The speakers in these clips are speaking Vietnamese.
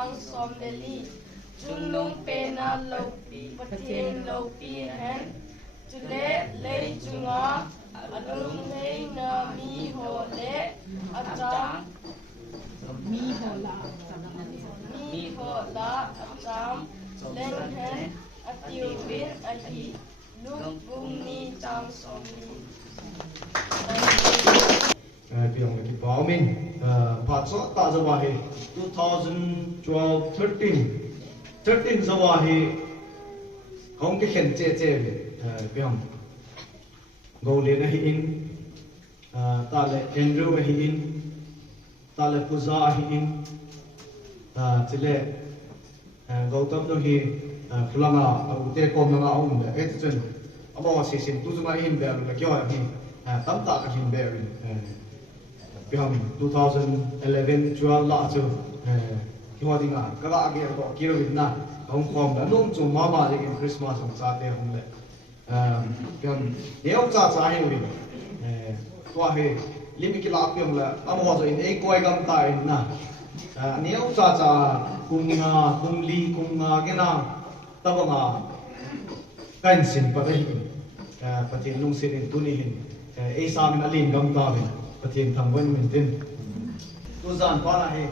chang som le li chung nung pe na lo pi patien lo pi hen chule lei chunga alung lei na mi ho le acham mi ho la acham leng hen atiu bin ahi lung bung ni chang som li Piang lagi bau min, pasal tak zawahi 2012, 13 zawahi, kong ke khen ce piang, gole na hiin, tale Andrew na hiin, tale Puza hiin, cile Gautam no hi, kulanga ute kom na ang unda, itu jen, abawa sesin tu cuma hiin beru lagi orang ni, tam tak hiin beru. Piang 2011 12 la chu hiwa dinga kala age ko kiro na hong kong da nong chu mama de Christmas ang sa te hong le piang neo cha cha hi ri kwa he limi ki la piang la amo zo in e koi gam ta in na neo cha cha kum li kum nga ge na ta ba nga kan sin pa hi patin lung sin in tuni hin e sa min alin gam ta bin patien thang wen min tin tu zan pa la he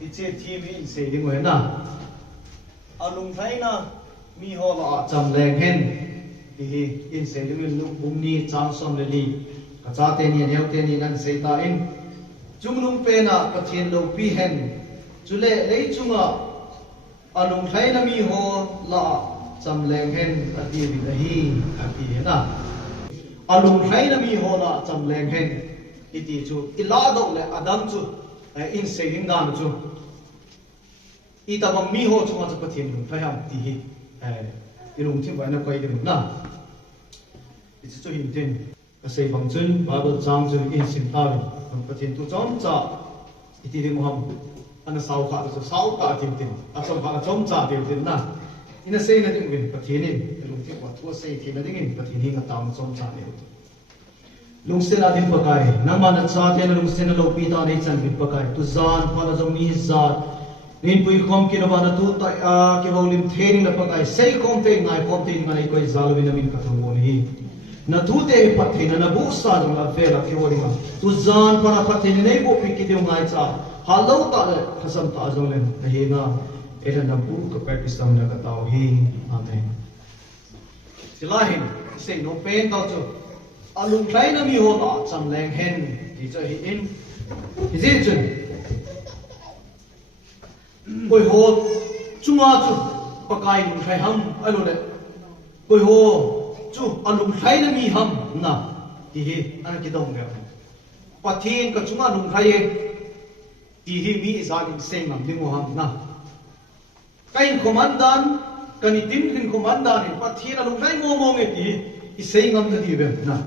iche team in se ding we na alung thai na mi ho la cham leng hen hi in se ding lu bum ni chang som le li ka cha te ni neu te ni nan se ta in chung lung pe na patien lo pi hen chule lei chunga alung thai na mi ho la cham leng hen ati bi la hi ati na alung thai na mi ho la cham leng hen iti chu ilado le adam chu in saving dan chu ita bang mi ho chu ma chu pathin lu phai ham ti hi ilung thim ba na koi dim na iti chu hin tin a sei bang chun bible chang chu in sim ta le pathin tu chom cha iti dim ham ana sau ka chu sau ka tim tin a chom ka chom cha tim tin na ina sei na ding win pathin in ilung thim wa thu sei thi na ding in pathin hi nga tam chom cha le lungsen adin pakai nama na cha te na lungsen na lo pi ta nei chan bit pakai tu zan pa na zomi zat nin pui khom ki na ba na tu ta ke volim theni na pakai sei kom te ngai kom te ngai koi zalwi na min ka thon hi na tu te pathe na bu sa jong la fe la ke wori ma tu zan pa na pathe nei bo pi ki te ngai cha halo ta le khasam ta jong le na he na era na bu ka pe pisam na ka tau hi amen silahin sei no pen ta chu alung thai na mi ho la cham leng hen ti cho hi in izin chun koi ho chunga chu pakai lung thai ham alo le koi ho chu alung thai na mi ham na ti hi an ki dong ga pathin ka chunga lung thai ti hi mi izalin seng nam ding ham na kain komandan kanitin kin komandan pathin alung thai mo mo nge ti i sei ngam na ti be na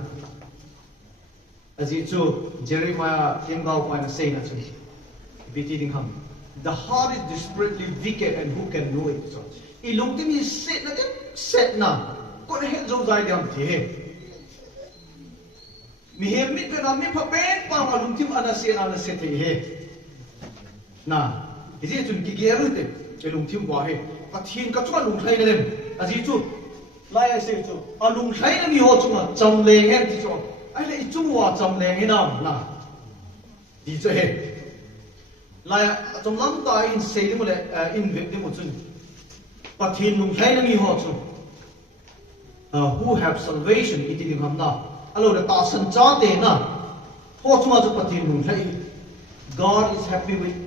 Azi chu Jeremiah Ingao pa na say na chu biti ding ham the heart is desperately wicked and who can know it so ilung tim is set na ko he zo zai dam thi he mi he mi pe na mi pha pen pa ma lung tim ana se thi he na izi chun ki geru te ilung tim wa he pathin ka chu lung thlai na lem azi chu lai ai se chu alung thlai na mi ho chu ma cham le hen ti chu ai le chung wa cham leng hi nam na di che he la chom lam ta in se di mo le in ve di mo chun pathin lung thlai na mi ho chu who have salvation iti ding ham na alo le ta san cha te na ho chu ma chu pathin lung thlai God is happy with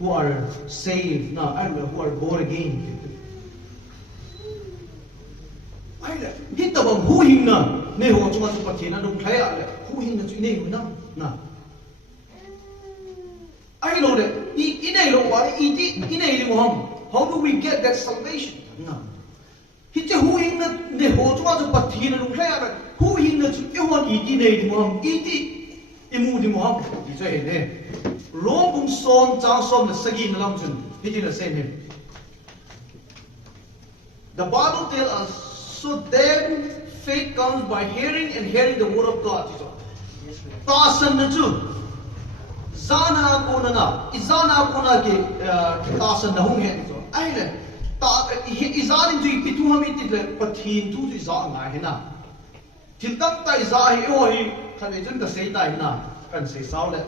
who are saved na and who are born again ai le hit ta bang hu hing na ne ho chuma chu pathin na dum thlai a le hu hing na chu nei hu na ai lo de I nei lo wa I nei li mo ham how do we get that salvation na hit che hu hing na ne ho chuma chu pathin na dum thlai a le hu hing na chu e wa I nei li mo ham imu di mo ham di che he ne long bung son chang som na sagi na lam chun hit na sen he the Bible tells us so then faith comes by hearing and hearing the word of God. Ta san na chu zana kona na izana kona ke tasan na hung he so ai le ta izani ji pitu hami ti le pathin tu ji za nga he na tiltam tai za hi o hi khale jun ka sei tai na kan sei sao le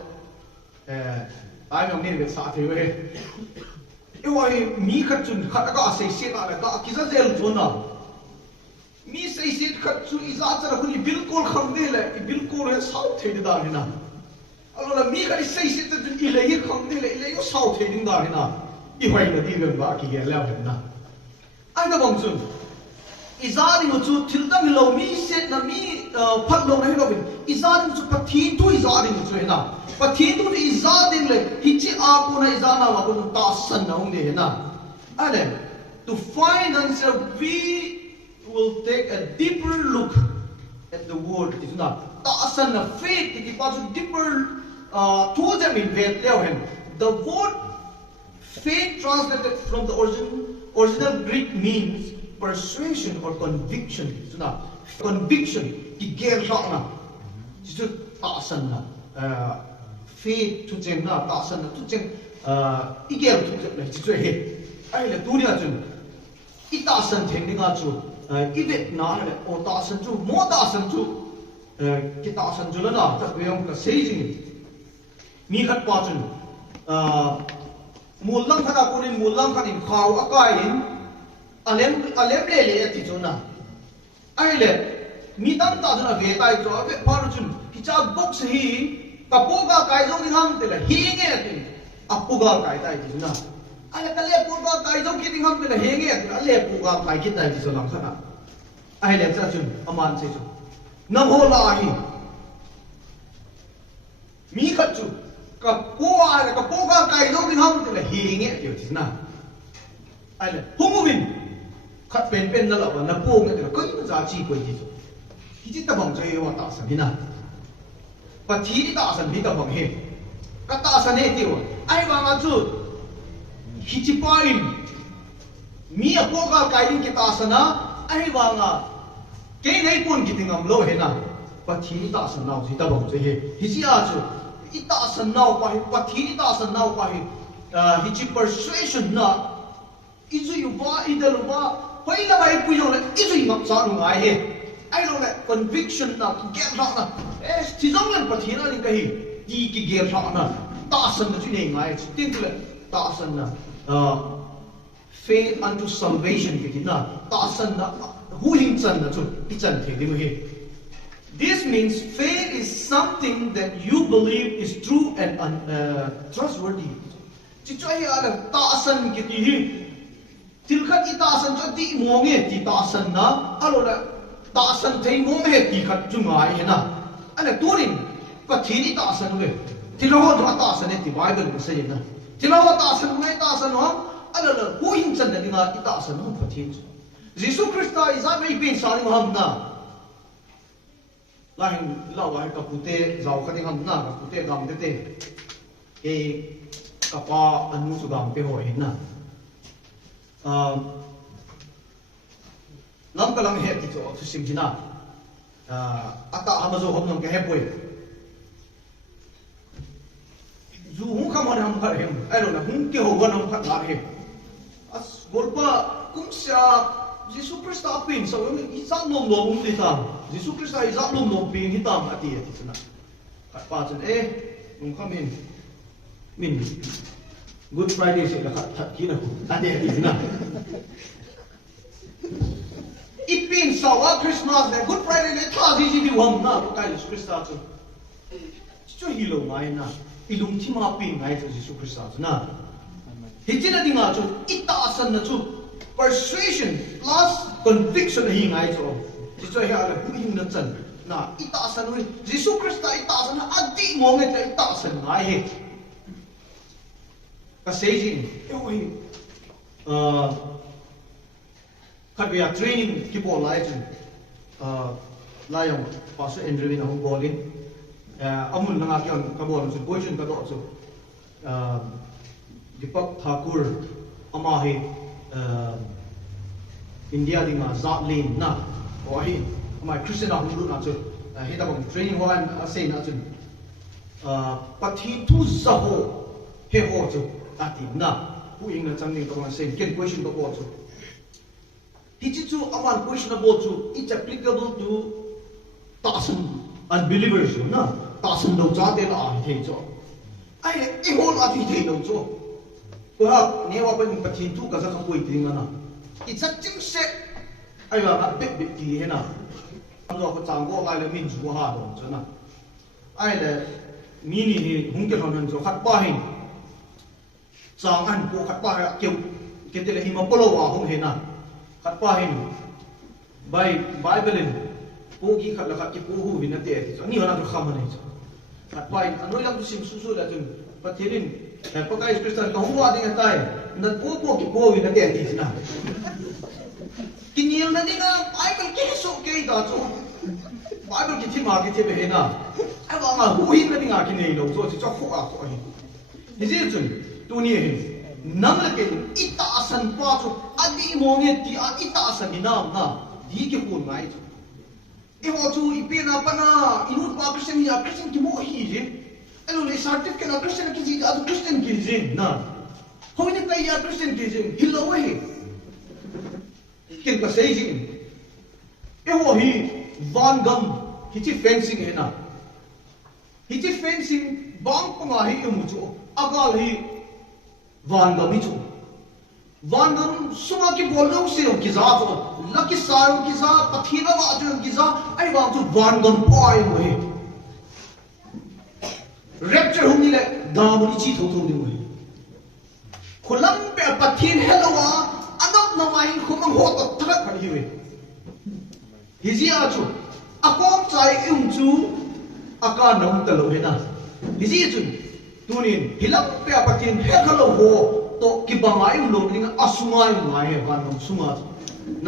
ai ngam ne be sa the we e o hi mi khat chun khat ka sei se na le ta ki za zel chun na mi sei se khat chu iza chara khuni bilkul kham de le bilkul he sao the de da he na alo mi khat sei se te i le hi kham de le i le yo sao the ding da he na i hoi na di le ba ki ge la he na ai da bang chun izani mu chu thildam lo mi se na mi phat lo na he lo bin izani mu chu pathin tu izani mu chu he na pathin tu izadin le hi chi a ko na izana wa ko ta san na ong de he na ale to find answer we will take a deeper look at the word is not ta san na faith ki pa chu deeper to them in vet leo hen the word faith translated from the original Greek means persuasion or conviction. So now, conviction, ki ger ra na, jitu ta san na, faith tu chen na, ta san na tu chen, I ger tu chen na, jitu he, ai le dunia chun, I ta san theng ni nga chu, I vet na le, o ta san chu, mo ta san chu, ki ta san chu la na, ta beyong ka sei jing, mi khat pa chun, mulang khana kunin mulang khanin khaw akain. Alem le le ati chona ai le mi tam ta jona ve tai cho ve paru chun kicha box hi kapoga kai zo ni ham te la hi nge ati apuga kai tai jina ale kale puga kai zo ki ding ham te la hi nge ati ale puga kai ki tai ji so lam khana ai le cha chun aman se chu nam ho la hi mi khat chu kapoga kai zo ni ham te la hi nge ati jina ai le humuvin khát pen na lawa na po nge ko ina za chi ko ji hi ji ta bang jai wa ta san hina pa thi ni ta san hi ta bang he ka ta san he ti wa ai wa ma chu hi chi pa in mi a po ga kai ni ki ta sana ai wa nga ke nei pun ki tingam lo he na pa thi ni ta san nau ji ta bang jai he hi ji a chu I ta san nau pa thi ni ta san nau pa hi chi persuasion na izu yu ba idal ba hoi la bai pui lo le izu mak sa lu ngai he ai lo le conviction na ki get ra na ti zong len pa thi na ni kai ti ki get ra na ta san na chi nei ngai tin le ta san na faith unto salvation ki na ta san na hu hing chan na chu ti chan the ding he this means faith is something that you believe is true and trustworthy chi choi ala ta san ki ti hi tilkhat ita san cho ti monge ti ta san na alo la ta san thei mom he ti khat chu ngai he na ana turin pa thini ta san le tilo ho ta san ne ti bible ko se na tilo ho ta san ngai ta san ho ala la hu hin chan na dinga ita san ho pa thin Jesus Christa is a very pain sari ham na la hin la wa ka pute zau khani ham na ka pute gam de te e ka pa anu su gam te ho hin na lam kalang he ti cho tu sim jina ata amazo hom nam ke he poi zu hu kham ham phar hem ai lo na hu ke ho wan ham phat la he as golpa kum sia Jesus Christa pin so i sa nom nom ti ta Jesus Christa i sa nom nom pin hi tam ati ti sana khat pa chen kham min Good Friday se la khat ki na ade ati na ipin sawa Christmas le Good Friday le tha ji di wam na ko kai Jesus Christa chu chu hi lo mai na ilung thi ma pin ngai chu Jesus Christa na hi jina dinga chu ita san na chu persuasion plus conviction hi ngai chu ji chu hi ala hu hin na chan na ita san wi Jesus Christa ita san adi mo nge ta ita san ngai he ka sejing oi khabia training ki bo lai chen layong pastor Andrew na hong bolin amul na kyon ka bo chu position ka do chu Deepak Thakur amahi India dinga zatlin na oi amai Christian na hulu na chu he da bang training wan ase na chu Pati tu zaho he ho chu ati na hu ing na chang ning to sen ken question to ho chu hi chi chu aman question about chu it's applicable to thousand unbelievers na thousand do cha te la hi the chu ai e ho la thi the do chu ko ha ne wa pa pati tu ka za ka koi ting na it's a ching se ai wa ba bit bit ki he na do ko chang go lai le min chu ha do chu na ai le mini ni hung ke hon jo khat ba hin chang an ko khat ba keu ke te le hi ma polo wa hung he na khat ba hin bible in ko gi khat la khat ki ko hu bin te so ni hona to kham ne khat ba hin anoi lam tu sim su su la tun pathirin pa kai kristan ka hung wa ding tai na ko ki ko bin te ti na kinil na dinga bible ke so ke da cho Bible ki thima ki thebe he na ai wa ma hu hin na dinga ki nei lo so chi chok kho a ko hi ni je chun tu ni he nam la ke ita san pa chu adi mo nge ti a ita san ni nam na di ki kun ngai chu e ho chu I pe na pa na inu pa Christian ya Christian ki mo hi je alo le certificate na Christian ki ji a Christian ki je na ho ni kai ya Christian ki je hi lo he ken ka sei ji e ho hi van gam hichi fencing hai na hichi fencing bang panga hi mu chu agal hi van gam hi chu van gam suma ki bol lo se ki za chu laki sa ki za pathina wa ju ki za ai wa chu van gam poi mu hi rapture hum ni le da mu ni chi tho tho ni mu hi khulam pe pathin hello wa anok na mai khumang ho to thak khali hi hizi a chu akom chai chu aka nam ta lo he na hizi chu tunin hilam pe apatin he khalo ho to ki bangai lo ning asungai ngai he ban nam sunga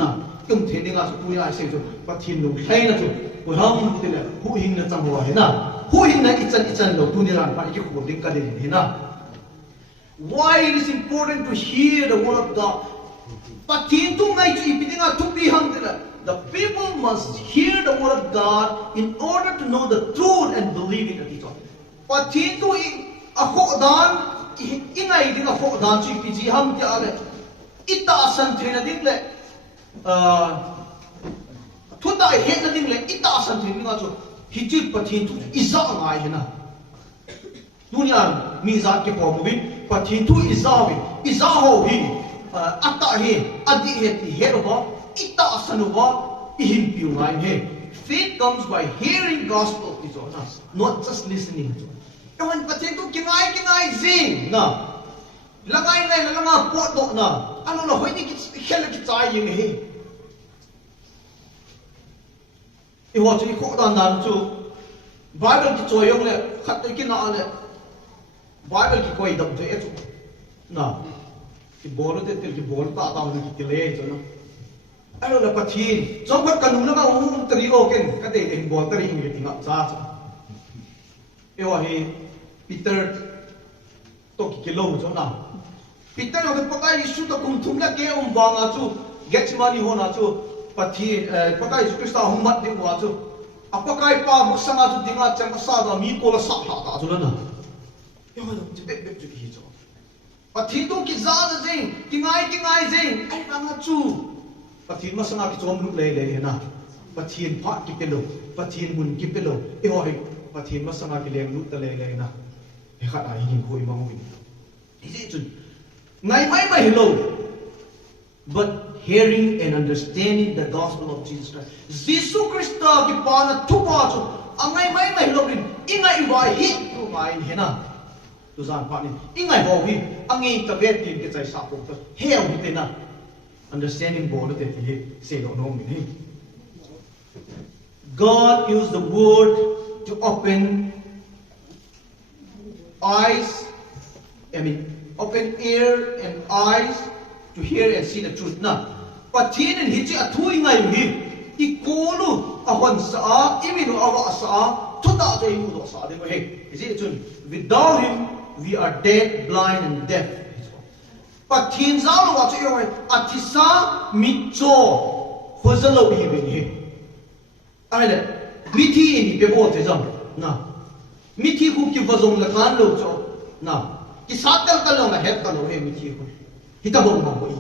na tum the ninga chu tu ya se chu patin lo hlai na chu ko ham te le hu hin na chang wa he na hu hin na ichan lo tu ni ran pa ki ko ding ka de he na why it is important to hear the word of God patin tu ngai chu ipidinga tu pi ham te la the people must hear the word of God in order to know the truth and believe it. But Tintu Akodan ingai ding Akodan chi piji ham ti ale ita san thena ding le thuta he na ding le ita san thena chu hichi pathin tu iza ngai hena dunia mi za ke po mu bin pathin tu iza ho hi ata he adi he ti he ro ita sanuwa ihim piu ngai he faith comes by hearing gospel is on us not just listening to kawan pathe tu kinai zing na lagai nai langa pot do na ano la hoi ni ki khela ki chai ying he e ho chi ko dan dan chu bible ki choyong le khat to ki na le bible ki koi dam the chu na ki bol te tel ki bol ta ta ni ki le chu na alo la pathin chong khat kanum la ma tari o ken ka te eng bon tari ing ti nga cha cha e wa he Peter to ki kilo cho na Peter o ke pakai isu to kum thum la ke ba nga chu getchmani ho na chu pathin pakai isu krista hum mat ding wa chu apakai pa muk sanga chu dinga chang sa da mi ko la sa ha ta chu na e wa chi bek bek chu ki cho pathin to ki za na jing kingai jing ai ba nga chu pathin ma sanga ki chom lu le na pathin pha ki pelo pathin mun ki pelo e ho he pathin ma sanga ki leng lu ta le na he khat ai hin khoi ma ngi ni je ngai mai hello but hearing and understanding the gospel of Jesus Christ Jesus Christ ki pa na tu pa chu angai mai hello rin ingai wa hi tu mai he na tu zan pa ni ingai ho hi angai ka vet tin ke chai sa ko he au hi te na understanding bol te he se lo no mi God used the word to open eyes open ear and eyes to hear and see the truth na pathin and hichi athui ngai hi ki kolu ahon sa iminu awa sa thuta je mu do sa de he is it chun without him we are dead blind and deaf pathin za lo wa che yo atisa mitcho khozalo hi bin he ai le mithi ni pe bo te jam na mi thi khu ki vazong la kan lo cho na ki satel ka lo na het ka lo he mi thi khu hi ta bom ma ko i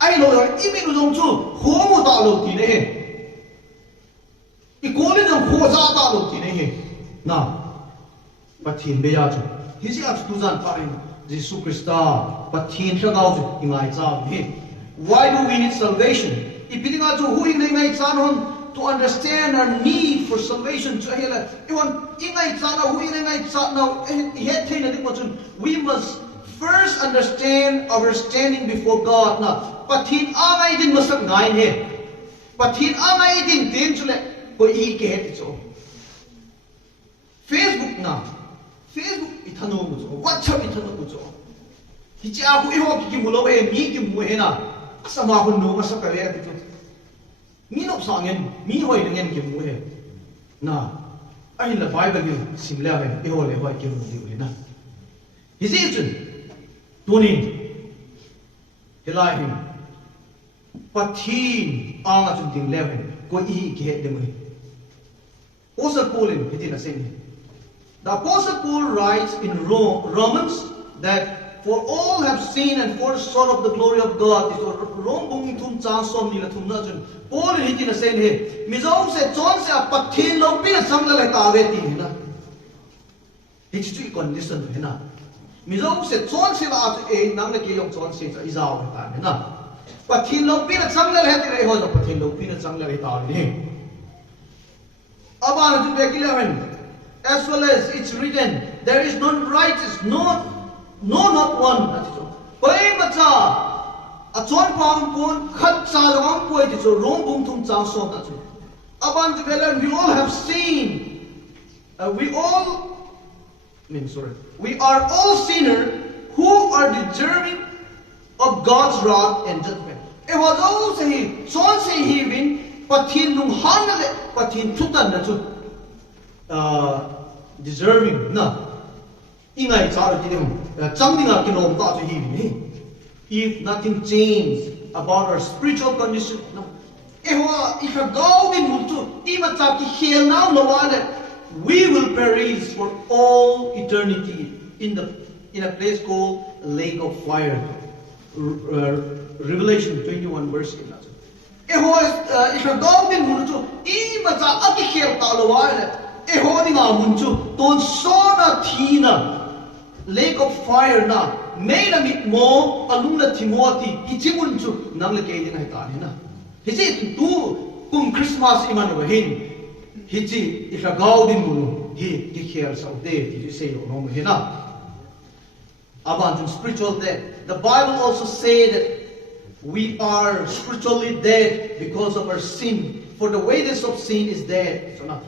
ai lo i mi lo chu ho mo ta lo ti ne he i ko le jong ho za ta lo ti ne he na pathin be ya chu hi si at tu zan pa in Jesus Christa pathin tha gao chu ingai cha he why do we need salvation ipidinga chu hu in ngai chan hon to understand our need for salvation to hela even ingai chana hu in ngai chana he theina dik machun we must first understand our standing before God na pathin angai din masak ngai he pathin angai din tin chule ko I ke he cho Facebook na Facebook ithano mu cho WhatsApp ithano mu cho hi cha hu I ho ki mu lo he mi ki mu he na asama hu no masak ka le ti mi nop sangen mi hoi ngen ki mu he na ai la Bible ni simla he e ho le hoi ki mu di na hi ji chun tunin helai him pathin anga chun ding leven ko I ke de mu Apostle Paul in hitina saying the Apostle Paul writes in Romans that for all have sinned and fall short of the glory of God. This was wrong bung thum cha som ni la thum na chun Paul hitina saying he mizong se chon se pathin lo pi sam la ta ve ti na hi chu condition he na mizong se chon se la e nang le ke yong chon se cha izao ta na pathin lo pi na sam la he ti re ho pathin lo pi na sam la ta ni Abana to Bekilaven, as well as it's written, there is none righteous, no, not one. Pai macha, a chon pang pon, khat cha long poi ti so rong bung tum cha so ta chu. Aban to Bekilaven, we all have seen, we are all sinners who are deserving of God's wrath and judgment. It was all say, chon say he win. Pathin lung han le pathin thutan na chu deserving na ingai char ti dem changdinga kinom ta chu hi ni if nothing changed about our spiritual condition na ehwa if a go in mutu ima cha ki khel now lo wale we will perish for all eternity in a place called lake of fire Revelation 21 verse 11 Eho if a God in munchu I macha aki khel ta lo wa le eho dinga munchu ton sona thina lake of fire na meina mit mo alung la Timothy ichimun chu nang le ke din hai ta ni na hiji tu kum Christmas iman wa hin hiji if a God in munu hi ki khel sa de ti say no mo hina about spiritual death the Bible also say that we are spiritually dead because of our sin. For the wages of sin is death. So now,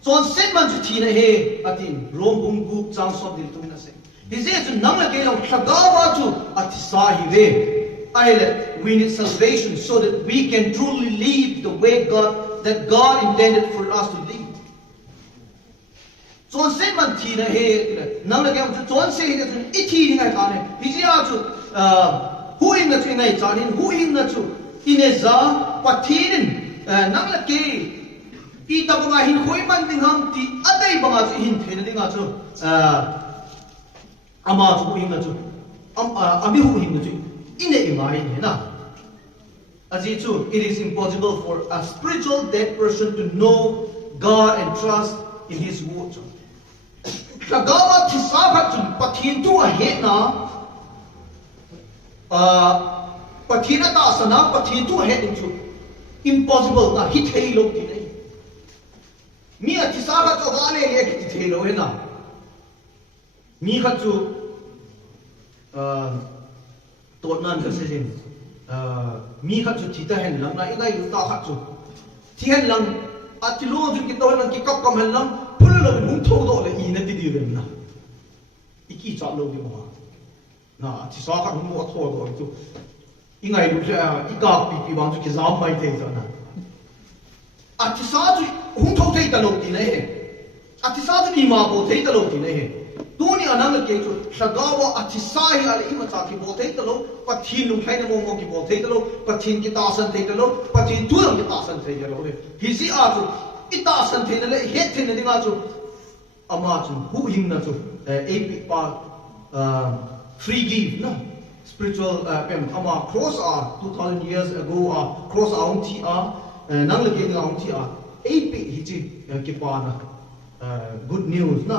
so on sin man chu thina he atin rom bung gu chang so dil tumina se. He says nang la ke long thagawa chu atisa hi ve. We need salvation so that we can truly live the way that God intended for us to live. So on sin man thina he nang la ke long so on se he I thi ni ngai ta ne. Hi ji a chu who in the ingai chanin who in the chu ineza pathin nang la ke I ta banga hin khoi man ding ham ti adai banga chu hin thein ding a chu ama chu in na chu ami hu hin na chu ine ingai ne na aji chu it is impossible for a spiritual dead person to know God and trust in his word kagawa thi sa khat chu pathin tu a he na pathina ta asana pathin tu he din chu impossible na hi thei lo ti nei mi a thisa ga cho ga le le ki thei lo he na mi kha chu to nan ka se jin mi kha chu thi ta hen lang na ingai lu ta kha chu thi hen lang a ti lo ju ki to lang ki kap kam hen lang phul lo mung tho do le I na ti di ren na iki cha lo di ma na ti sa ka mu tho do tu ingai lu ja I ka pi bang chu ki zam mai thei za na a ti sa ju hung tho thei ta lo ti nei he a ti sa ju ni ma bo thei ta lo ti nei he tu ni anang ke chu sagawa a ti sa hi ale I ma cha ki bo thei ta lo pathin lu khai na mo ki bo thei ta lo pathin ki ta san thei ta lo pathin tu lam ki ta san thei ja lo he hi si a chu I ta san thei na le he thei na ding a chu ama chu hu hing na chu ap pa free gift na spiritual pem ama cross 2000 years ago cross aung thi nang le ke aung thi ap hi chi ki pa na good news na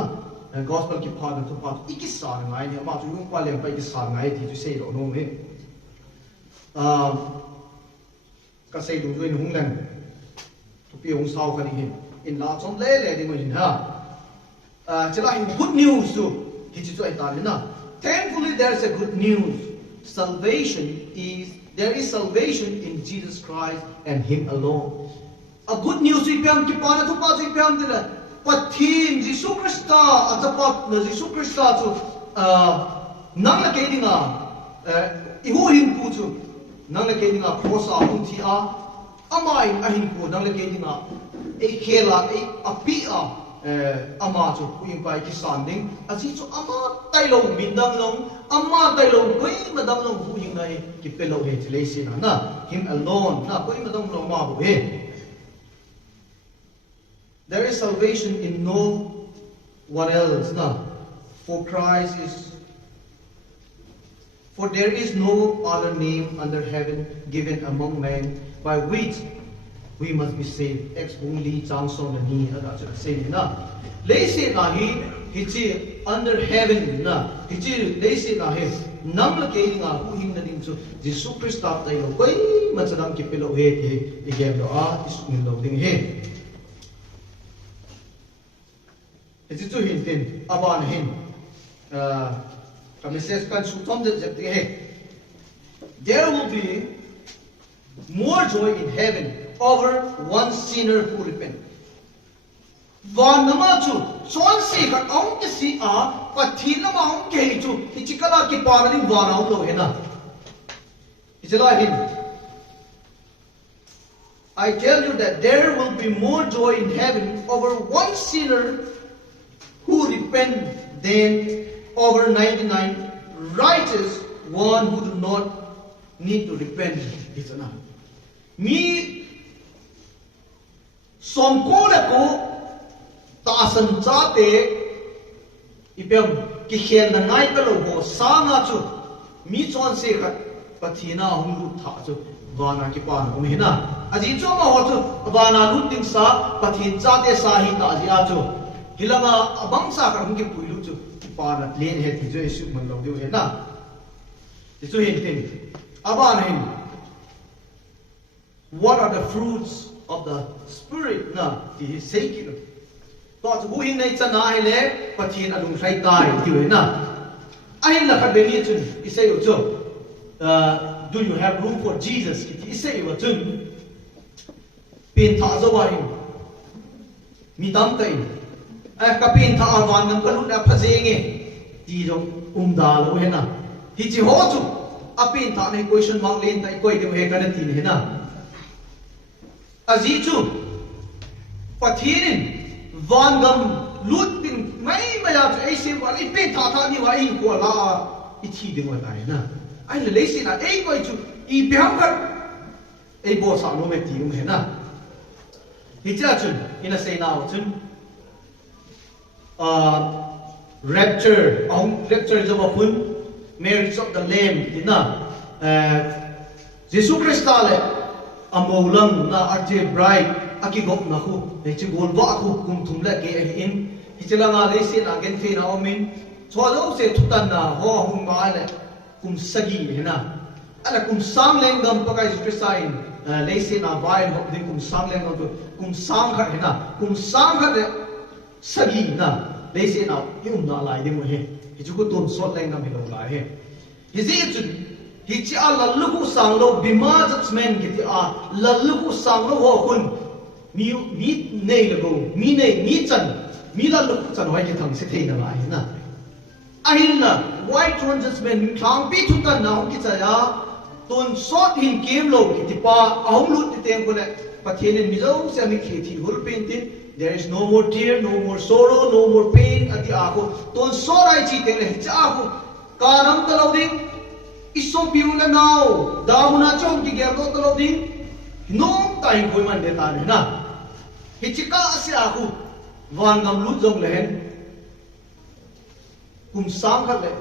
gospel ki pa na tu pa ikisa ngai ni ama chu yung pa le pa ikisa ngai ti chu sei lo no me ka sei du zui hung lang tu pi hung sao ka ni in la chom le ding in ha chala in good news tu hi chu ai ta na thankfully there's a good news there is salvation in Jesus Christ and him alone. A good news we piam ki pa na tu pa ji piam de la pathin Jesus Christ atapat na Jesus Christ chu nang la ke dinga I hu hin pu chu nang le ke dinga cross aung thi amai ahin pu nang le ke dinga e khela e api ama chu puing pai ki sanding achi chu ama tai lo min dang long ama tai lo koi madam long hu hing nai ki pelo he chile si na him alone na koi madam long ma bu he. There is salvation in no one else na for there is no other name under heaven given among men by which we must be saved. Ex only chang song ni ada cha say na le se na hi chi under heaven na hi chi le se na he nam la ke nga hu hing na din chu Jesus Christ ta tai lo koi ma chadam ki pelo he ti gem lo is min lo ding he ji chu hin tin aban hin message kan su tom de he there will be more joy in heaven over one sinner who repent. Van nama chu chon se ka aung ke si pathi nama aung ke chu ichikala ki paraling van aung lo he na ichela hin I tell you that there will be more joy in heaven over one sinner who repent than over 99 righteous one who do not need to repent. It's enough. Me som ko le ko ta san cha te ipem ki khel na ngai ka lo ho sa nga chu mi chon se khat pathina hum lu tha chu wana ki pa na hina aji chu ma ho chu wana lu ting sa pathin cha te sa hi ta ji a chu hilama abang sa ka hum ki puilu chu pa na len he ti je su man lo de he na ti chu hin tin aban hin what are the fruits of the spirit na ti sei ki to chu hin nei cha na ai le pathin alung sai tai ti we na ai la kha be ni chun I sei u chu do you have room for Jesus ki ti sei wa chun pin tha zo wa hin mi dam tai ka pin tha awan ngam ka lu na pha je nge ti jong da lo he na hi chi ho chu a pin tha nei question mark len tai koi de he ka na ti ne na azichu pathirin vangam lutin mai maya chu ai sim wal I pe tha ni wa I ko la I thi de wa dai na ai le le sin ai koi chu I biam kar ai bo sa no me ti um he na hi cha chun ina sei na chun rapture jo ba pun marriage of the lamb dina Jesus Christ le amoulang na arje bride aki gop na khu he chi gol ba khu kum thum la ke in hichela nga le sin again fe na omin cholo se thutan na ho hum ba le kum sagi he na ala kum sang leng gam pa kai presain le sin na bai ho din kum sang leng gam kum sang kha he na kum sang kha de sagi na le sin na yum na lai de mo he hi chu ko ton sot leng gam he lo lai he hi zi chu hi chi a lallu sang lo bima judgment ki ti a lallu sang lo ho kun mi nei le go mi nei mi chan mi lallu chan hoi ki thang se thei na lai na a hin na white one judgment thang pi thu tan na ki cha ya ton sot hin kem lo ki ti pa ahum lu ti teng ko le pathen mi zo se mi khi thi hul pen tin there is no more tear no more sorrow no more pain ati a ko ton so rai chi teng le cha ko kanam ta lo ding isom piula now dauna chom ki gel to lo ding nom tai koi man de ta na hichika se aku wangam lu jong len sang khát lệ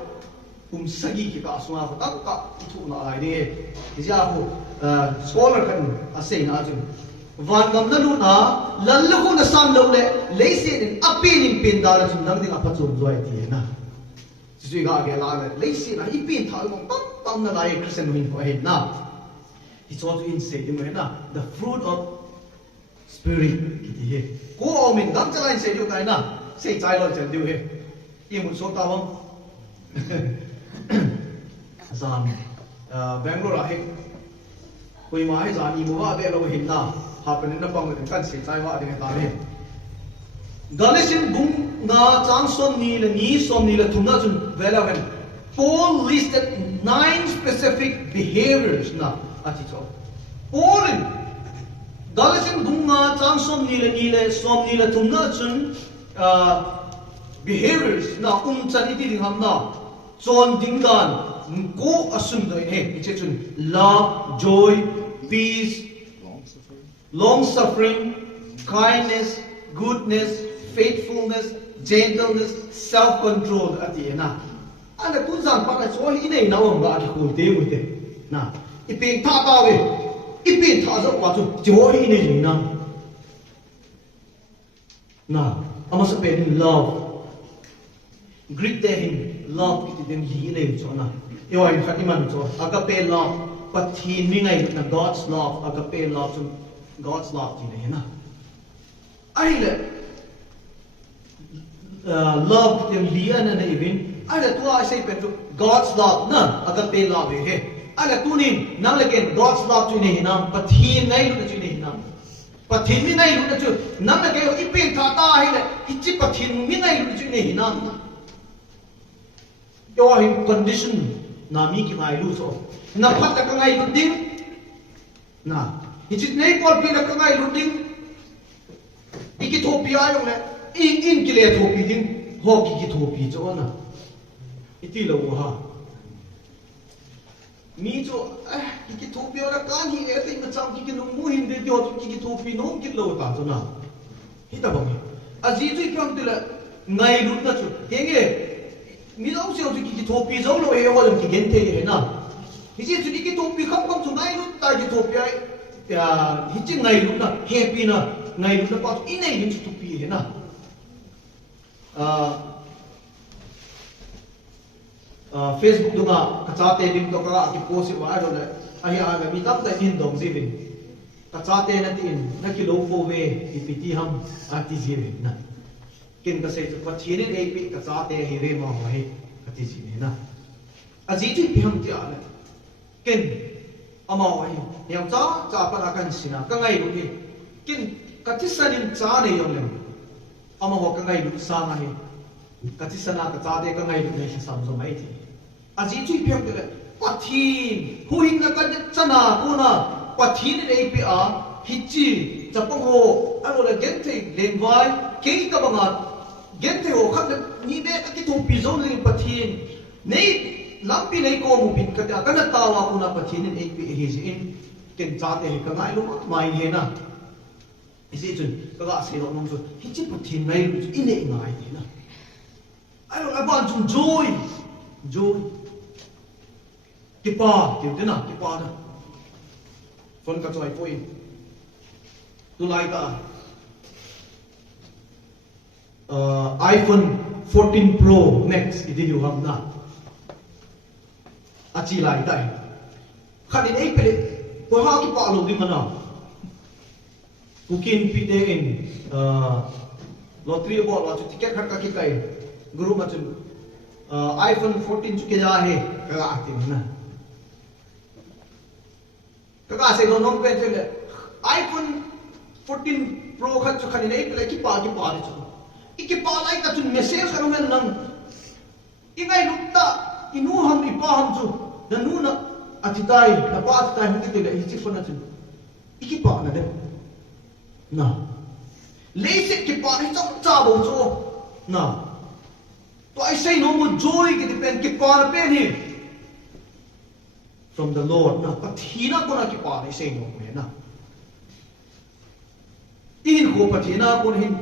sagi ki ka suwa ko tak ka thu na lai de ja ko scholar kan ase na ju van gam na lu na lal lu ko na sam lo le se din apin in pin da la chun nang ding apa chun zoi ti na zui ga ge la le se na i pin thal mong tak tam na lai christian min ko he na it's also in say you na the fruit of spirit ki ti he ko o min dam chalai se ju kai na se chai lo chen du he i mun so ta wang zan Bangalore a hek koi mai zan I muwa be lo hin na happen na bang kan se chai wa de ta ne Galatian bung na chang som ni le thumna chun vela wen Paul listed 9 specific behaviors na ati cho Paul in Galatian bung na chang som ni le thumna chun behaviors na chan iti ding ham na chon ding dan ko asum doi he iche chun love, joy, peace, long suffering, kindness, goodness, faithfulness, gentleness, self control ati na ana kun zang pa ka so hi nei na wang ga ki ko te mu te na ipeng tha ta we ipeng tha zo wa chu jo hi nei na ama sa pe love Greet them love kiti dem hi nei cho na yo ai khati man cho agape love pathin mi ngai na God's love agape love to God's love ti nei na ai le love dem li an na even ai le tu ai sei pe to God's love na agape love he ai le tu ni nang le ken God's love tu nei na pathin ngai lu tu nei na pathin mi ngai lu tu nang le ke ipin tha ta hi le ichi pathin mi ngai lu tu nei na yo him condition na mi ki ngai lu so na phat ka ngai lu ding na hichit nei pol pi na ka ngai lu ding iki thopi ayo le in ki le thopi ding ho ki thopi cho na iti lo ha mi cho iki thopi ora kan hi e sai na cham ki lu mu hin de jo ki thopi no ki lo ta cho na hi ta bang aji ju kyam de la ngai lu na chu henge mi đâu siêu thì cái thoppi giống lo ấy họ làm cái gen thế này na, thì chỉ cái thoppi không không chúng này lúc tại cái thoppi ấy, thì chỉ ngày lúc na happy na ngày lúc na bao in này những thoppi này na, Facebook đúng không? Các cha tê đừng có cái post vào rồi đấy, ai mi tập tại in đồng gì vậy? Các cha tê na tin na cái lô phô về thì piti ham gì vậy na. Kin ka say pa thinin ei pi ka cha te hi re ma ho he ka ti ji na aji ji pi ham ti ala kin ama wa hi yang cha pa la kan sina ka ngai lu ni kin ka ti sanin cha ne yong lem ama ho ka ngai lu sa nga hi ka ti sana ka cha te ka ngai lu ne sam so mai ti aji ji pi ham ti le pa thin hu hin na ka chana ku na pa thin ei pi a hi chi cha pa ho a lo le gen te len vai ke ka ba nga gen te ho khat ni be ka ki thong pi zo ni pathin nei lampi nei ko mu pin ka ta kana tawa ku na pathin in ek pi hi ji in ken cha te ka ngai lu mai he na isi chun ka ga se lo mong chu hi chi pathin ngai lu in nei ngai ni na ai lo ban chung joy ki pa ti de na ki pa na fon ka choi point tu lai ka iPhone 14 Pro Max iti yu ham na achi lai dai khadin ei pele ko ha ki pa lo di mana kukin pite in lottery ball wa ticket khat ka ki kai guru ma chun iPhone 14 chu ke ja he ka ati mana ka se no nom pe chele iPhone 14 Pro khat chu khadin ei pele ki pa ni chu ikipalay ka chun message ka naman lang ingay lukta inuham ipaham chu nanuna atitay napa atitay hindi tila isip na chun ikipa na din na lasik kipa na chak chabong chu na to I say no more joy ki depend kipa na pen hi from the Lord na pathina ko na kipa na say no me na in ko pathina ko hin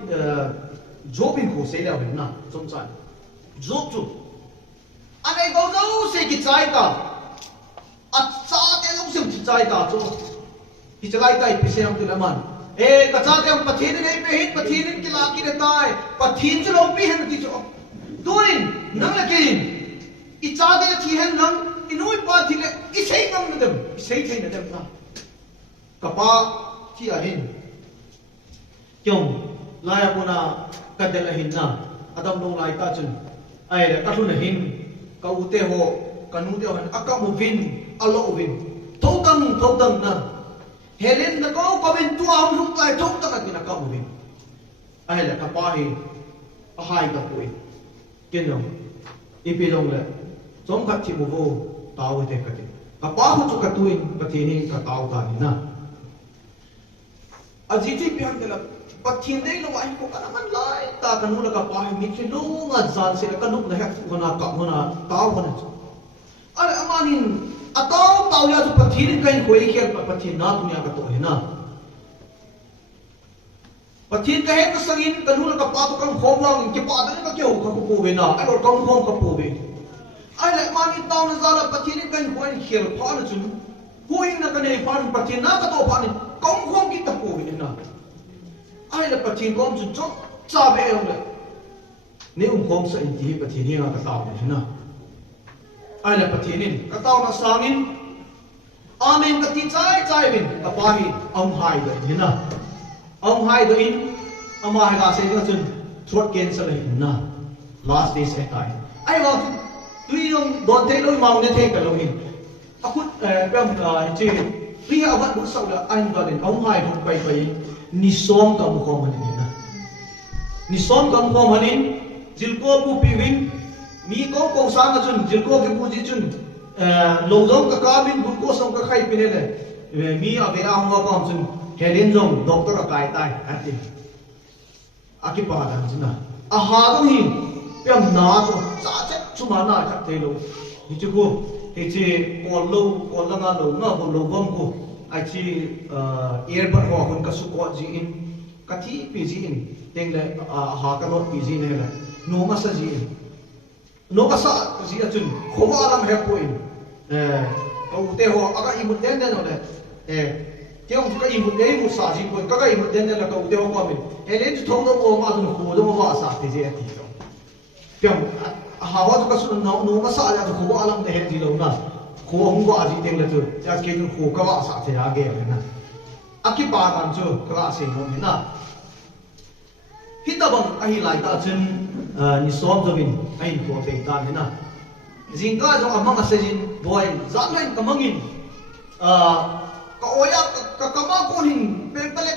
Job in ko say la na som chan Job chu se ki chai ta a cha te lo sim ki chai ta chu ki chalai tai pi se am tu laman e ka cha te am pathin nei pe hit pathin ki la ki ne tai pathin chu lo pi hen ti chu tuin nang la kin I cha te thi hen nang inui pa thi le I sei ngam na dem I sei thei na dem na ka pa thi a hin kyong lai apuna ka de la hin na adam long lai ta chun ai la ka thun hin ka u te ho ka nu te han aka mu vin alo vin thau dang na helen na ko ka vin tu am rum lai thau dang na ka mu vin ai la ka pa hi a hai ka pui ken no I pi long le som khat thi mu vo tao te ka ti ka pa hu chu ka tuin ka thi ni ka tao ta ni na a ji ti pi han de la pathin dei lo ai ko kana man lai ta kan nu la ka pa hi mi chi lu nga zan se ka nu na hek ko na ka mo na tao ko na are amanin atao tao ya tu pathin kai ko I khel pathin na dunia ka to he na pathin ka he ka sangin kan nu la ka pa to kan khom lang ki pa da ka kyo ka ko ve na ai lo kam khom ka po ve ai la amanin tao na zala pathin kai ko I khel pa na chu huing na ka nei pa pathin na ka to pa ni kam khom ki ta po ve na ai là pathin kom chu chok cha be ông le ne kom sa in ti pathin hi nga ka taw ni na ai là pathin in ka taw na sangin amen ka ti chai bin ka pa hi ông hai da ni na ông hai da in ama ha ga se ga chun throat cancer le na last day se tai ai wa tui ông don te lo mau ne the ka lo hin akut pem chi ri ha wat bu sau da ai ga den ông hai hong pai pai ni som kam ko manin na ni som kam ko manin jilko pu piwin mi ko sang chun jilko ke pu ji chun lodong ka kabin bu ko som ka khai pinele mi avera hwa ko chun helen jong doctor ka kai tai ati aki pa dan chuna a ha do hi pyam na so sa che chuma na ka te lo ni chu ko he che ko la nga lo na bo lo bom ko ai chi earbud ho hun ka su ko ji in ka thi pi ji in teng le ha ka not pi ji ne le no ma sa ji in no ka sa ji a chun khoma lam he po in au te ho aga I mut den den no le tiong ka I mut dei mu sa ji ko ka I mut den den la ka u te ho ko min he le chu thong do mo ma du ko do ma sa te je ti so tiong ha wa ka su no ka sa ya chu khoma lam de he ji lo na ko hong ko aji teng la tu ja ke tu ko ka wa sa te ya ge na aki pa kan chu ka wa se no na hitabang ahi lai ta chen ni som jovin ai ko te ta na jingka jo amang asejin boy zanlain kamangin ka oya ka kama ko hin pe pale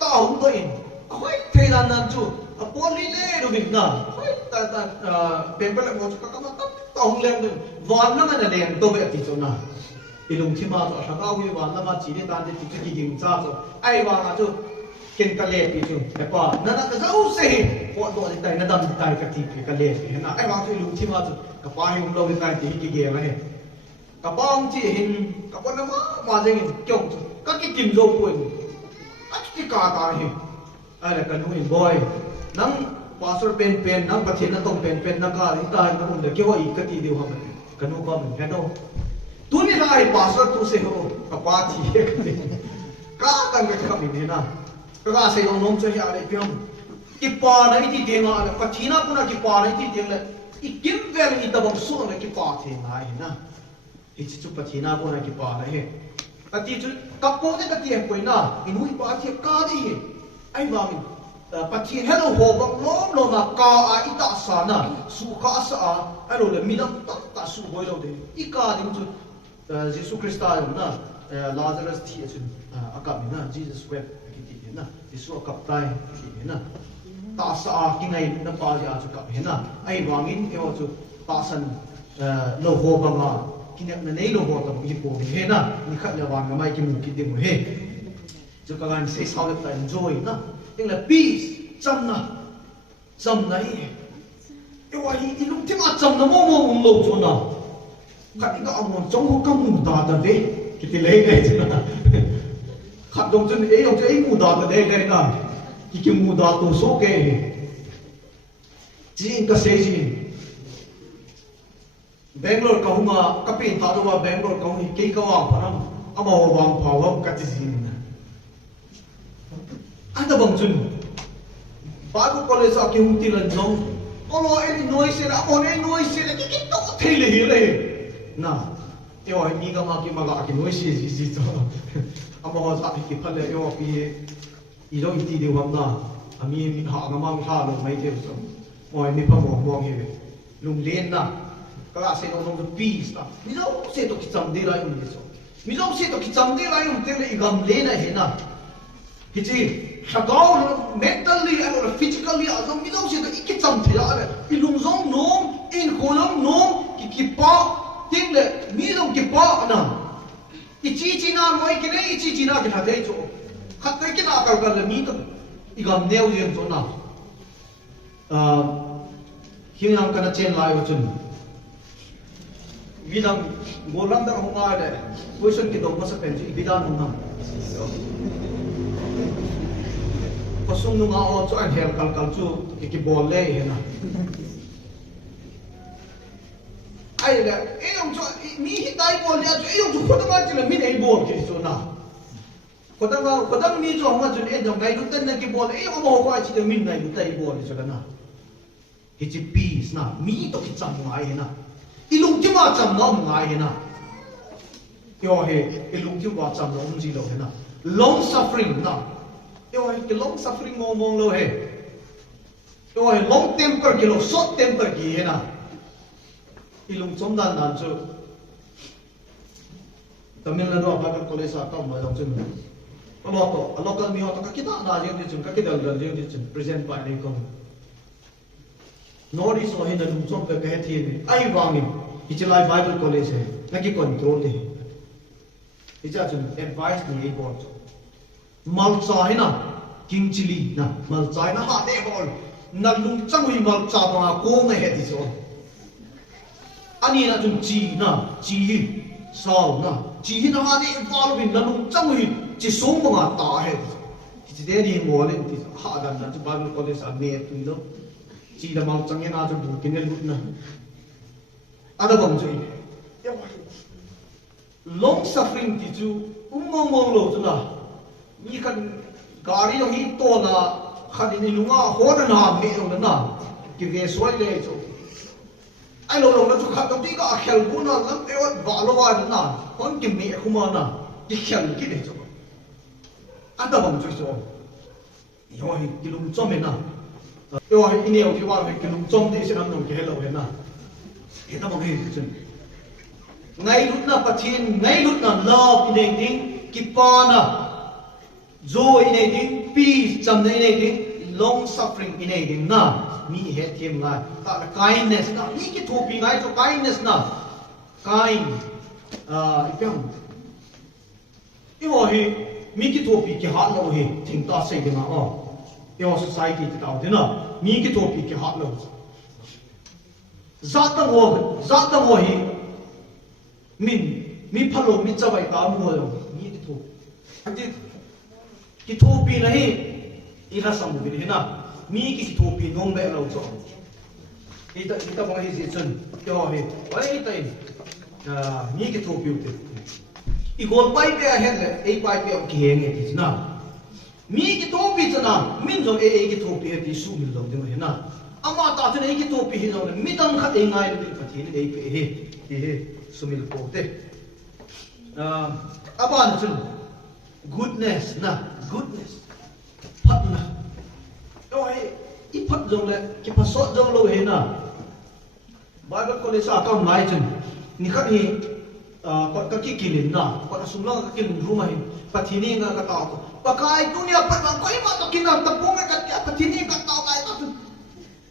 ta hong to in khoi thela nan chu apoli le ro bin na khoi ta pe pale mo chu ka kama ta hong leng de wan na na leng to be ti chu na ilung thima to thanga wi wan na ma chi ne ta de ti ki ging cha so ai wa na chu ken ka le pi chu e pa na na ka zau se ho do de tai na dam tai ka ti ka le pi na ai wa chu ilung thima chu ka pa hi lo de tai ti ki ge ma he ka bong chi hin ka pon na ma jeng in kyong chu ka ki kim zo puin ka ki ka ta hi ai la ka nu in boy nang pastor pen nang pathin na tong pen na ka ri ta na um de ke wa I ka ti de ha ma ka nu ka min he no tu ni hai pastor tu se ho ka pa thi he ka kan ka min he na ka se yong nom che ya le pyam ki pa na I ti de ma la pathina puna ki pa na I ti de le I kim vel I ta bang so na ki pa the na hi na I chi chu pathina puna ki pa na he ati chu ka po de ka ti he poi na I hui pa thi ka di he ai wa min pathin hello ho bang lom lo na ka a I ta sa na su ka sa a ai lo le midam ta su hoi lo de I ka ding chu Jesus Christa na Lazarus thi chu akap na Jesus wept na Jesu akap tai thi na ta sa ki ngai na pa ja chu kap he na ai wangin e ho chu ta san lo ho banga kinek na nei lo ho ta bi po he na ni khat ya wang mai ki mu ki de mu he chu ka gan se sa ta enjoy na ting la peace cham na hi e wa hi ilung tim a cham na mo lo chu na ka ni ka amon chong ho ka mu da da ve ki ti le ngai chu na khat dong chen e yong che mu da da de ga na ki mu da to so ke ji ka se ji Bangalore kahunga kapin thadawa Bangalore kahungi kei kawang panam ama wang phawam katizin ada bangchun Bible college aki humti lan jong olo el noise la on el noise la ki to thele hele na yo ni ga ma ki maga aki noise ji to ama ho sa ki phale yo pi I lo iti de wam na ami mi ha ga ma ha lo mai te so moi mi pa mo he lung len na kala se no no peace na mi lo se to ki cham de la yum de so mi lo se to ki cham de la yum te le igam le na he na hi ji shagao mentally and physically azam mi lo se to ki cham the la I lung zong nom in kolom nom ki pa ting le mi lo ki pa na I chi na moi ki ne I chi na ki tha de so khat te ki na kal kal le mi to igam neu yem so na hingang kana chen lai wa chun Bilang golam da hunga de question ki dong masa penji bidan hunga pasung nunga o chu an hel kal kal chu ki bol le he na ai le e yong chu mi hi dai bol le chu e yong chu khoda ma chu mi nei bol ki so na khoda mi chu hunga chu e dong gai lu ten na ki bol e yong mo ko ai chi de min nai lu tai bol so na hi chi peace na mi to ki cham ngai na ilung ki ma cham nom ngai na yo he ilung ki wa cham nom ji lo he na long suffering na yo he long suffering mong lo he yo he long temper ki lo short temper ki he na ilung chom dan nan chu Tamil Nadu Bible College sa ka ma dong chun a local miho to ka kita na jeng ji chun ka kita dal jeng ji chun present by nei kom Northeast so hin lung chom ka he thi ni ai wangi Ichilai Bible College hai naki control de icha chun advice ni ei bol malcha hai na king chili na malcha na ha de bol na lung changui malcha ba ko nge he di so ani na chun chi na chi sao na chi na ha de bol bin na lung changui chi song ba ta he chi de ni mo le ti ha dan na Bible College a me tu no chi da mal chang na chu bu kin le na ada bang chu long suffering ti chu mong lo chu na mi kan gari lo hi to na khadi ni lunga ho na me lo na ki ve soi le chu ai lo na chu khat ti ka khel bu na lam e wat ba lo wa na kon ki me khuma na ki khel ki le chu ada bang chu so yo hi ki lung chom me na yo hi ini o ki wa ki lung chom ti se nam no ki hello he na Kita mong hei chun ngai lut na pathin ngai lut na love inei ding kipa na joy inei ding peace cham nei inei ding long suffering inei ding na mi he them ngai ta kindness na mi ki thopi ngai cho kindness na kind ipang iwo he mi ki thopi ki hat lo he thing ta sei de ma iwo society ta ta de na mi ki thopi ki hat lo Zata mo hi mi phalo mi chawai ta mo lo mi ki thu ati ki thu pi na hi ila sam bi ni na mi ki thu pi nong be lo cho ita mo hi ji chun yo hi wai tai mi ki thu pi te I gol pai pe a hen le ei pai pe ki heng e ti na mi ki thu pi chana min jong e ki thu pi ti su mi lo de ma na ama ta tu nei ki to pi hi lo mi dang khat ei ngai ni pathin ei pe he sumil ko te aban chun goodness phat na oi I phat jong le ki pha so jong lo he na Bible College a ka mai chun ni khat hi ka ki kilin na ka sumla ka kilin ruma hi pathini nga ka ta ko pakai dunia pat ma koi ma to kinam ta pong ka pathini ka ta kai ta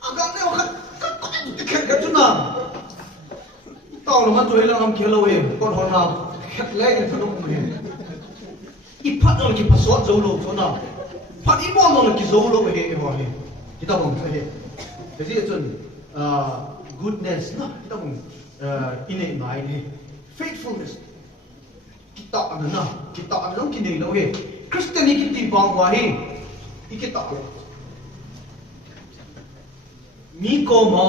agak leo kan tu na tao là mắt tôi là ngắm kia lâu em con hòn nào khét lẽ cái thằng ông này ít phát rồi kịp phát sót dấu lâu chỗ nào phát ít món rồi kịp dấu lâu về cái hỏi kita bong thế cái gì chun goodness na kita bong inai mai này faithfulness kita ăn lắm cái này đâu he Christianity bang wa he kita mi ko ma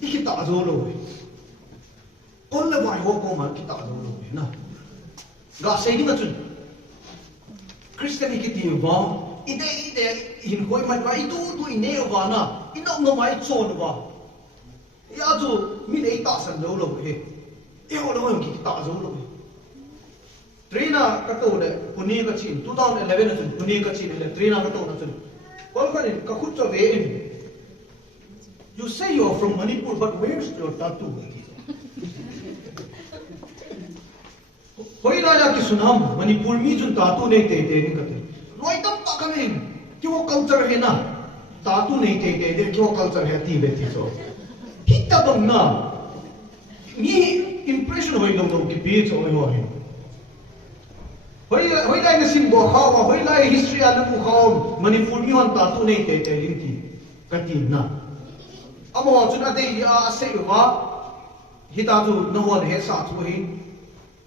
kita zo lo on le vai ho ko ma kita zo lo na ga sei na chun Christian ikiti va ide in hoi mai vai tu ine va na ino no mai chon va ya zo mi nei ta san lo lo he e ho lo ki ta zo lo Trina ka to le puni ka chin 2011 chun puni ka chin le Trina ka to na chun kol ka ni ka khut cho ve in you say you are from Manipur but where's your tattoo hoi la ya ki sunam Manipur mi chun tattoo nei te te ni ka te loi tam ta ka ni ki wo culture he na tattoo nei te te ki wo culture he ti be ti so hitta dong na ni impression hoi dong dong ki bi cho ho he hoi lai na sim bo khaw hoi lai history an mu khaw Manipur mi hon tattoo nei te te ling ti ka ti na amo chun ade ya se wa hita tu no hon he sa thu hi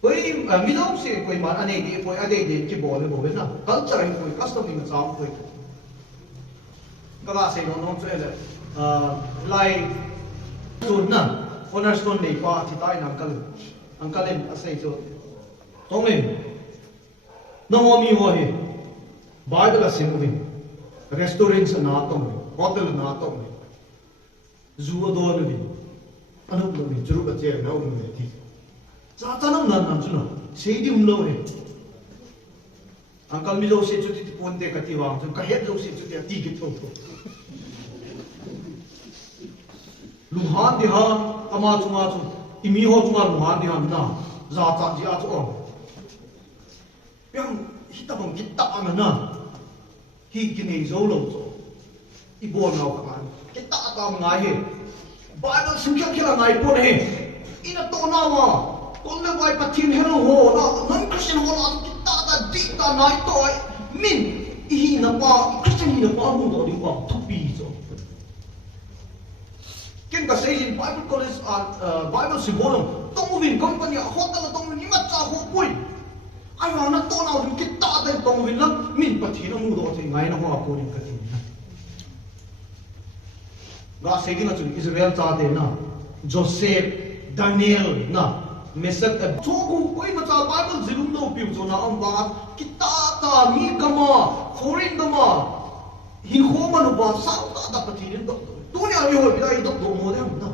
hoi mi dom se koi man ane di poi ade di ki bo le bo na culture hi koi custom ni sa koi kala se no no che le lai tu na cornerstone nei pa ti tai na uncle em ase cho tongem no mi ho he bible ase moving restaurants na tong hotel na tong zoo do ni anu lo ni juru ba che na um ne ti za ta nam nan chu no sei di um lo he uncle mi lo se chu ti pon te ka ti wang chu ka het lo se chu ti ki thong luhan di ha ama chu imi ho chu luhan di ha na za ta ji a chu on yang hita bang kita amana hi kini zo lo zo ibo na ka man kita ta ngai he bible sungkya kila ngai pon he ina to na wa kon le bai pathin he ho na non christian ho na kita ta di ta nai to min hi na pa christian hi na pa mu do di pa thupi zo ken ka sei in bible college bible sibolong tongwin company hotel tongwin ima cha ho pui ai wa na to na du kita ta tongwin la min pathin mu do the ngai na ho ko ni ka ti ga sei na chu Israel cha de na Joseph Daniel na mesak to ko koi ma cha bible zilum no pi zo na am ba kita ta mi kama foreign kama hi ho ma no ba sa ta pathin do tu ni ai ho bi dai do mo de na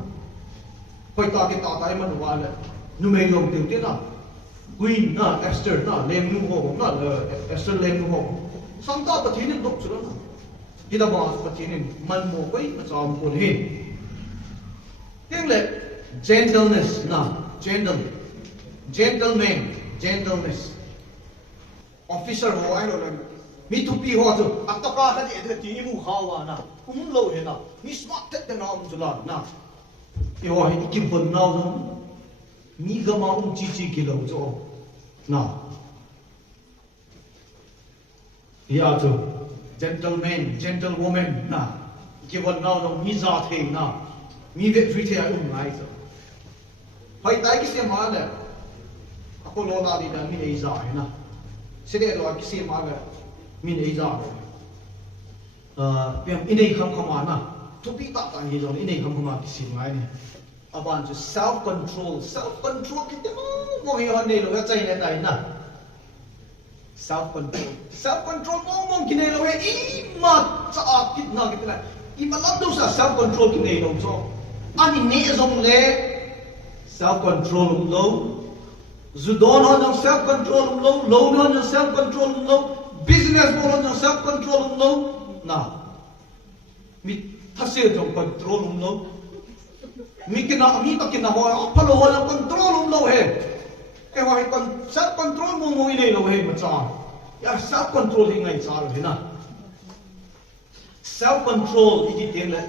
koi ta ke ta tai ma no wa le nu me yong te te na Queen na Esther na leng nu ho na Esther leng nu ho sang ta pathin do chu na kita bahas pathin man mo koi ma cha mo he Tiếng lệ gentleness na gentleman gentleness officer ho ai lo lan mi thu pi ho chu ataka ta de ti mu khawa na lo he na mi smart te na ju la na ti ho he ki bon na zo mi ga ma chi ki lo zo na ya chu gentleman gentlewoman na ki bon na zo mi za the na mi ve free the ai ngai zo Hoi tai ki se ma le ako lo na di da mi nei za na se de lo ki se ma le mi nei za piam inei kham khama na to pi ta ta ni zo inei kham khama ki se ngai ni aban ju self control ki te mo hi hon nei lo ga chai le tai na self control mo ki nei lo he I ma cha ki na ki la I ma la do sa self control ki nei lo so ani ne zong le self control low zudon on self control low on self control low business on self control low na mi thase jong control low mi ta kina ho phalo ho control low he e wa kon self control mo ile lo he ma cha ya self control hi ngai cha lo he na self control I ti le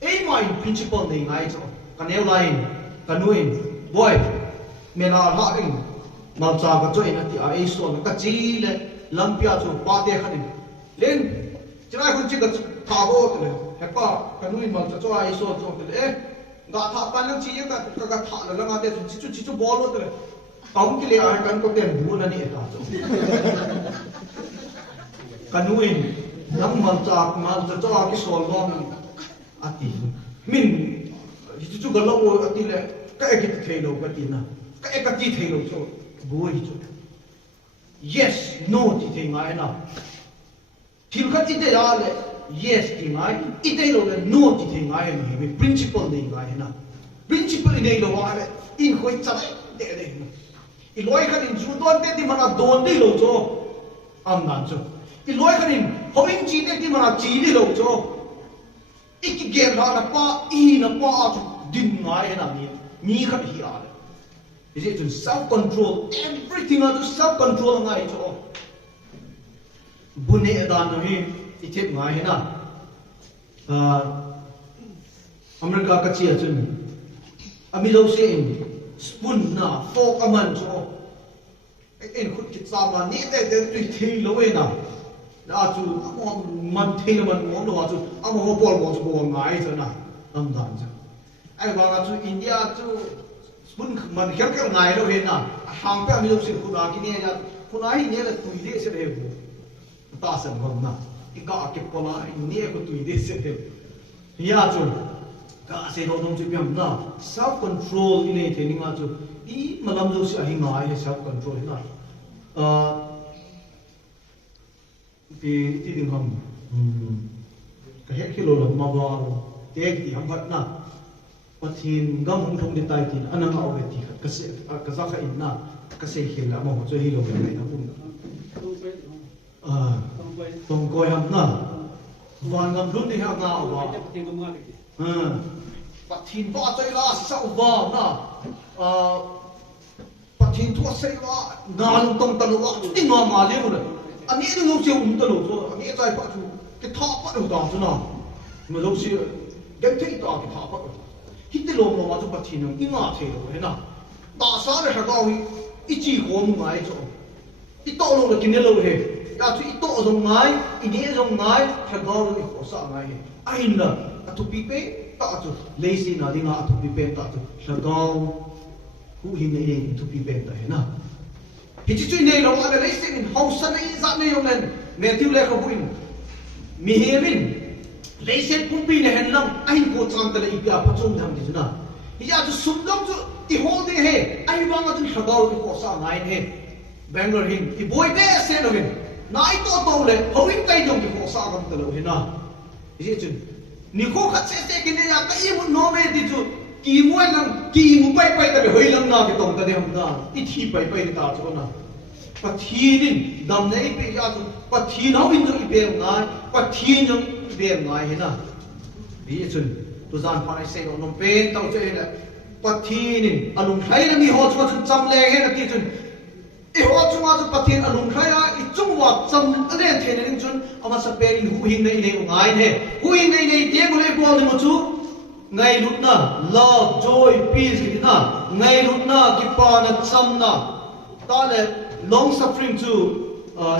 e mai principle nei ngai cho kanel line kanuin boy mela la ing mal cha ka choi na ti a e so ka chi le lampia chu pa te khanin len chira kun chi ka tha bo te he pa kanuin mal cha cho a e so cho te e ga tha pa nang chi ka tha la nga te chi chu bol te kaung ki le a kan ko te bu na ni ta cho kanuin nang mal cha cho a ki so lo ati min hi chu ga lo ati le ka e ki thei lo ka ti na ka e ka ti thei lo so boi chu yes no ti thei ngai na thil khat ite ya le yes ti ngai ite lo le no ti thei ngai ni principle nei ngai na principle nei lo wa le in khoi chai de de i loi khan in chu don te ti mana don de lo cho am nan cho i loi khan in hoin chi te ti mana chi de lo cho ik ge la na pa I na pa a chu din ngai na mi khan hi a is it to self control everything to self control ngai cho bune dan no hi I thep ngai na America ka chi a chun ami lo se in spoon na fork aman cho en khut ki sama ni de tu thei lo we na a chu man thei lo man mo lo chu a mo bol mo chu bo ngai cho na nam dan cha ai ba ga chu India chu spoon man kher kher ngai lo he na hang pe ami lo se khu na ki ne ya khu na hi ne la tu de se he bu ta san ngom na I ga ke ko la ne ko tu de se he ya chu ka se ro dong chu pyam na self control ine the ni nga chu I malam lo se hi ngai he self control na ti ding ham ka he kilo lo ma ba te ti ham phat na pathin gam hung thong de tai tin anang a ore ti ka se ka za kha in na ka se hil la ma ho chu hi lo me na pun tong koi ham na van ngam lun ni ha nga wa pathin ba chai la sa wa na pathin thua sei wa ngal tong ta lo wa ti ma ma le mo ani ni lo se ta lo so ani chai pa chu ke tha pa lo da chu na ma lo se dem thei ta ke tha pa hit te lo mo ma chu pathin I nga the lo he na ta sa le ha ga wi I chi ho mu ngai cho I to lo le kin le lo he ya chu I to zo ngai I ni zo ngai ha ga lo ni ho sa ngai he ai na atu pi pe ta chu le si na ding atu pi pe ta chu ha ga hu hin nei nei tu pi pe ta he na hi chi chui nei lo a le si in ho sa nei za nei yong len me tiu le ko buin mi he min le se pum pi ne hen lam ai ko chang ta le I ga pa chung dham ti na hi ya chu sum dong chu I hol de he ai wang a chu ha ga lo ko sa ngai he Bangalore hin I boy de se no hin nai to le ho in kai dong ko sa gam ta lo he na hi chu ni ko khat se ke ne ya ka I mu no me ti chu ki mo lang ki mu pai pai ta be hoi lang na ke tong ta de ham da I thi pai pai ta chu na pathin dam nei pe ya chu pathin ho in I be ngai pathin jo I be ngai he na hi chu tu zan pa ai se no nom pen tau che na pathin alung khai na mi ho chu cham le he na ti chu I ho chu ma chu pathin alung khai na I chung wa cham ale the ne ning chun ama sa pen hu hin nei nei ngai he hu hin nei nei te ko le ko ni mo chu ngai lut na love joy peace ki na ngai lut na ki pa na cham na ta le long suffering to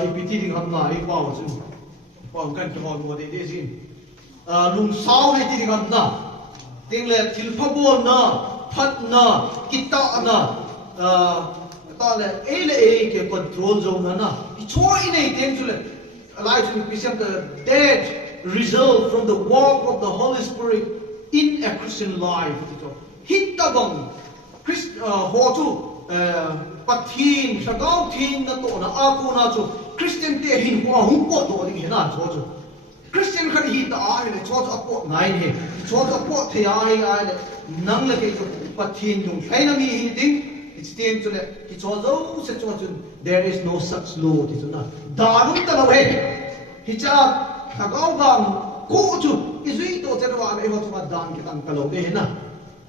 ipiti ding ham na I pa wa chu pa kan ki ho mo de de sin lung sao le ti ding ham na ting le thil pha bol na phat na ki ta na ta le ke control zone na na I choi nei teng chu le lai chu pi sem the dead result from the walk of the Holy Spirit in a Christian life. Hit the bong Christ ho chu pathin sagau thin na to na aku na chu Christian te hin ho hum po do ding na cho chu Christian khan hi ta ai le cho cho po nai he cho cho po the ai le nang le ke pathin dung khai na mi hi ding it's tem chu le ki cho zo se cho chu there is no such law ti chu na da rum ta lo he hi cha sagau bang ku chu izui to chen wa le ho thuma dan ki tan ka lo de na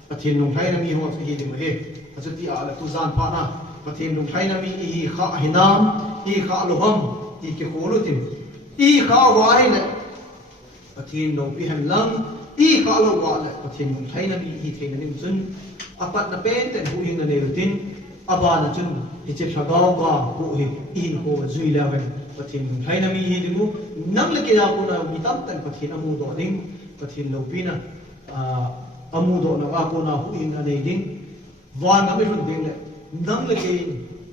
pathin nung khai na mi ho hi ding he achu ti a la tu zan pa na pathin nung khai na mi hi kha hinam hi kha lo ham ti ke ko lo tin I kha wa le pathin nung pi ham lang I kha lo wa le pathin nung khai na mi hi the na nim chun apat na pen ten hu hin na ne tin aba na chun hi che thagao ga ku hi in ho zui la ven pathin nung khai na mi hi dingu nang le ke ya ko na mi tam tan pathin amu do ding pathin lo pi na amu do na ga ko na hu in na ne ding van ga mi run ding le nang le ke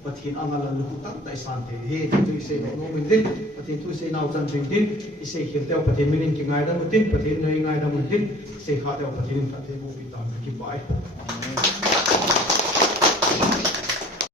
pathin angala lu tak tai san the he tu se no min din pathin tu se nau chan thing din ise khil teo pathin minin ki ngai da mutin pathin nei ngai da mutin se kha teo pathin ta the bu pi tam ki bai